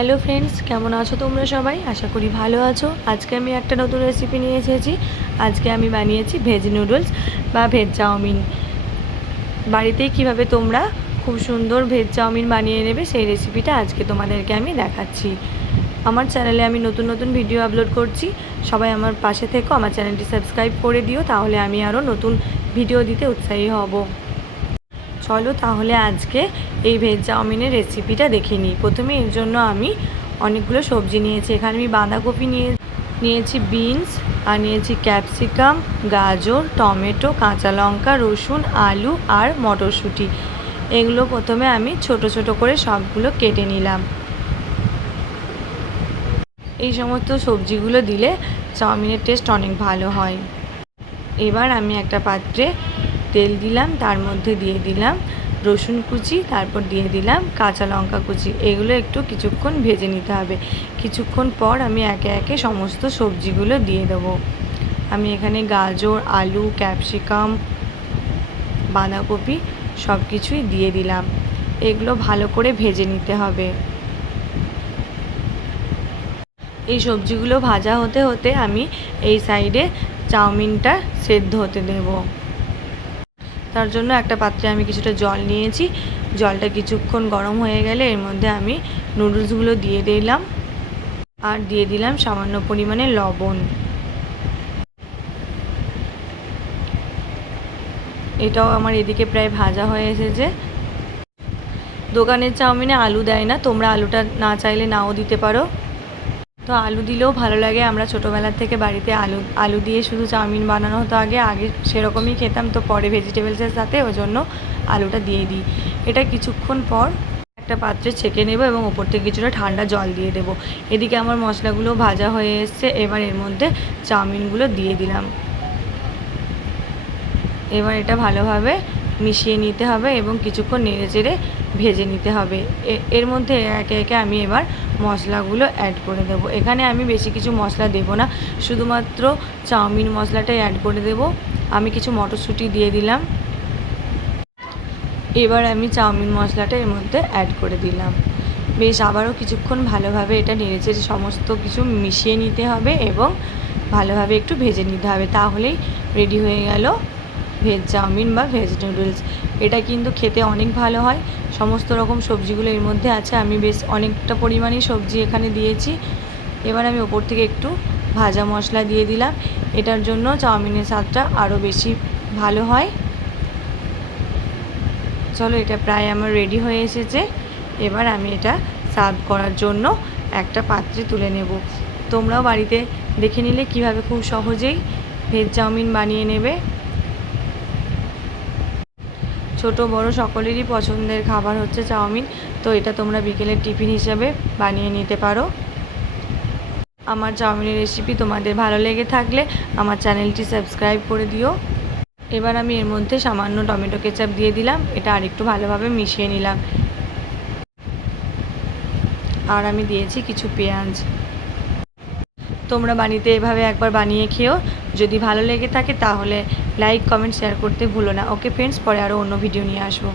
Hello friends, কেমন আছো তোমরা সবাই? আশা করি ভালো আছো। আজকে আমি একটা নতুন রেসিপি নিয়ে এসেছি। আজকে আমি বানিয়েছি ভেজ নুডলস বা ভেজ চাউমিন। বাড়িতেই কিভাবে তোমরা খুব সুন্দর ভেজ চাউমিন বানিয়ে নেবে সেই রেসিপিটা আজকে তোমাদেরকে আমি দেখাচ্ছি। আমার চ্যানেলে আমি নতুন নতুন ভিডিও আপলোড করছি। সবাই আমার পাশে থেকো, আমার চ্যানেলটি সাবস্ক্রাইব করে দিও, তাহলে আমি আরও নতুন ভিডিও দিতে উৎসাহী হব। চলো তাহলে আজকে এই ভেজ চাউমিনের রেসিপিটা দেখে নিই। প্রথমে এর জন্য আমি অনেকগুলো সবজি নিয়েছি। এখানে আমি বাঁধাকপি নিয়েছি, বিনস, আর নিয়েছি ক্যাপসিকাম, গাজর, টমেটো, কাঁচা লঙ্কা, রসুন, আলু আর মটরশুঁটি। এগুলো প্রথমে আমি ছোট ছোট করে সবগুলো কেটে নিলাম। এই সমস্ত সবজিগুলো দিলে চাউমিনের টেস্ট অনেক ভালো হয়। এবার আমি একটা পাত্রে তেল দিলাম, তার মধ্যে দিয়ে দিলাম রসুন কুচি, তারপর দিয়ে দিলাম কাঁচা লঙ্কা কুচি। এগুলো একটু কিছুক্ষণ ভেজে নিতে হবে। কিছুক্ষণ পর আমি একে একে সমস্ত সবজিগুলো দিয়ে দেবো। আমি এখানে গাজর, আলু, ক্যাপসিকাম, বাঁধাকপি সব কিছুই দিয়ে দিলাম। এগুলো ভালো করে ভেজে নিতে হবে। এই সবজিগুলো ভাজা হতে হতে আমি এই সাইডে চাউমিনটা সেদ্ধ হতে দেব। তার জন্য একটা পাত্রে আমি কিছুটা জল নিয়েছি। জলটা কিছুক্ষণ গরম হয়ে গেলে এর মধ্যে আমি নুডলসগুলো দিয়ে দিলাম আর দিয়ে দিলাম সামান্য পরিমাণে লবণ। এটাও আমার এদিকে প্রায় ভাজা হয়ে এসেছে। দোকানের চাউমিনে আলু দেয় না, তোমরা আলুটা না চাইলে নাও দিতে পারো। তো আলু দিলেও ভালো লাগে। আমরা ছোটোবেলার থেকে বাড়িতে আলু দিয়ে শুধু চাউমিন বানানো হতো। আগে সেরকমই খেতাম, তো পরে ভেজিটেবলসের সাথে ওই জন্য আলুটা দিয়ে দিই। এটা কিছুক্ষণ পর একটা পাত্রে ছেঁকে নেব এবং ওপর থেকে কিছুটা ঠান্ডা জল দিয়ে দেবো। এদিকে আমার মশলাগুলো ভাজা হয়ে এসছে। এবার এর মধ্যে চাউমিনগুলো দিয়ে দিলাম। এবার এটা ভালোভাবে মিশিয়ে নিতে হবে এবং কিছুক্ষণ নেড়েচেড়ে ভেজে নিতে হবে। এর মধ্যে একে একে আমি এবার মশলাগুলো অ্যাড করে দেব। এখানে আমি বেশি কিছু মশলা দেব না, শুধুমাত্র চাউমিন মশলাটাই অ্যাড করে দেব। আমি কিছু মটরশুঁটি দিয়ে দিলাম। এবার আমি চাউমিন মশলাটা এর মধ্যে অ্যাড করে দিলাম। বেশ আবারও কিছুক্ষণ ভালোভাবে এটা নেড়েচেড়ে সমস্ত কিছু মিশিয়ে নিতে হবে এবং ভালোভাবে একটু ভেজে নিতে হবে। তাহলেই রেডি হয়ে গেল ভেজ চাউমিন বা ভেজ নুডলস। এটা কিন্তু খেতে অনেক ভালো হয়। সমস্ত রকম সবজিগুলো এর মধ্যে আছে। আমি বেশ অনেকটা পরিমাণেই সবজি এখানে দিয়েছি। এবার আমি ওপর থেকে একটু ভাজা মশলা দিয়ে দিলাম। এটার জন্য চাউমিনের স্বাদটা আরও বেশি ভালো হয়। চলো, এটা প্রায় আমার রেডি হয়ে এসেছে। এবার আমি এটা সার্ভ করার জন্য একটা পাত্রে তুলে নেব। তোমরাও বাড়িতে দেখে নিলে কিভাবে খুব সহজেই ভেজ চাউমিন বানিয়ে নেবে। ছোট বড় সকলেরই পছন্দের খাবার হচ্ছে চাউমিন, তো এটা তোমরা বিকেলের টিফিন হিসাবে বানিয়ে নিতে পারো। আমার চাউমিনের রেসিপি তোমাদের ভালো লেগে থাকলে আমার চ্যানেলটি সাবস্ক্রাইব করে দিও। এবার আমি এর মধ্যে সামান্য টমেটো কেচাপ দিয়ে দিলাম। এটা আরেকটু ভালোভাবে মিশিয়ে নিলাম। আর আমি দিয়েছি কিছু পেঁয়াজ। তোমরা বাড়িতে এভাবে একবার বানিয়ে খেও। যদি ভালো লেগে থাকে তাহলে লাইক, কমেন্ট, শেয়ার করতে ভুলো না। ওকে ফ্রেন্ডস, পরে আরও অন্য ভিডিও নিয়ে আসবো।